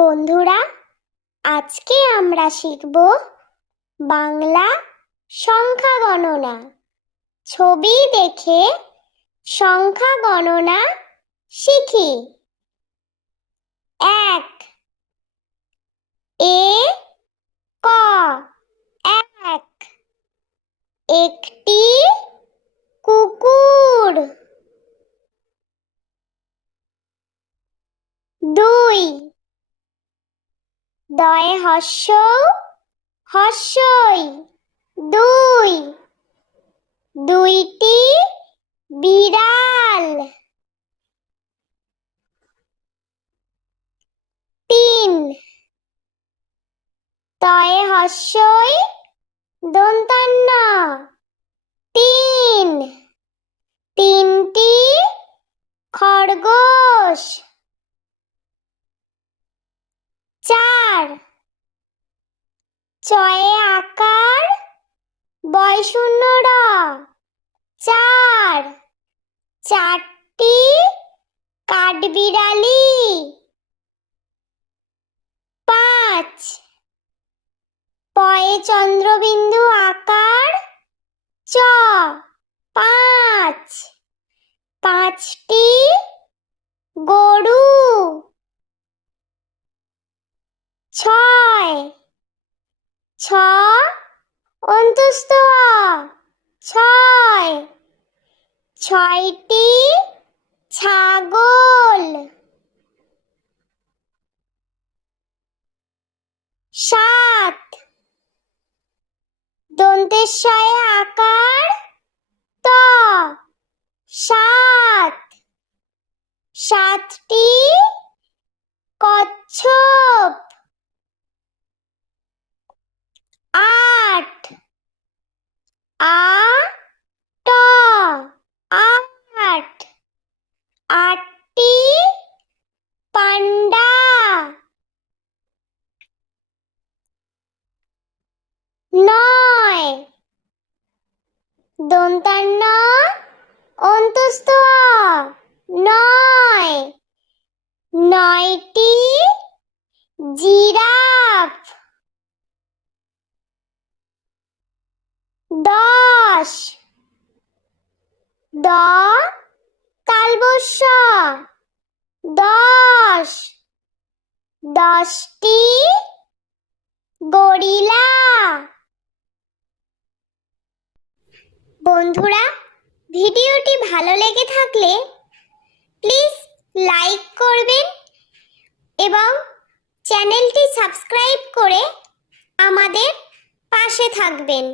বন্ধুরা, আজকে আমরা শিখব বাংলা সংখ্যা গণনা। ছবি দেখে সংখ্যা গণনা শিখি। ১ এ ক এক একটি কুকুর। ২ দয়ে হস্যৌ হস্যই দুই দুইটি বিড়াল। ৩ তয়ে হস্যই দন্তান্ন তিন তিনটি খরগোশ। ৪ চয়ে আকার বয় শূন্য র চার চারটি কাঠবিড়ালি। ৫ পয়ে চন্দ্রবিন্দু আকার চ পাঁচ পাঁচটি গরু। ৬ ছ অন্তস্থ ছয় ছয়টি ছাগল। ৭ দন্তেশ্বয়ে আকার ত সাত সাতটি কচ্ছপ। ৮ আ ট আট আটটি পান্ডা। ৯ দন্তান্ন অন্তস্থ নয় নয়টি জিরাফ। ১০ দ তালবস্য দশ দশটি গরিলা। বন্ধুরা, ভিডিওটি ভালো লেগে থাকলে প্লিজ লাইক করবেন এবং চ্যানেলটি সাবস্ক্রাইব করে আমাদের পাশে থাকবেন।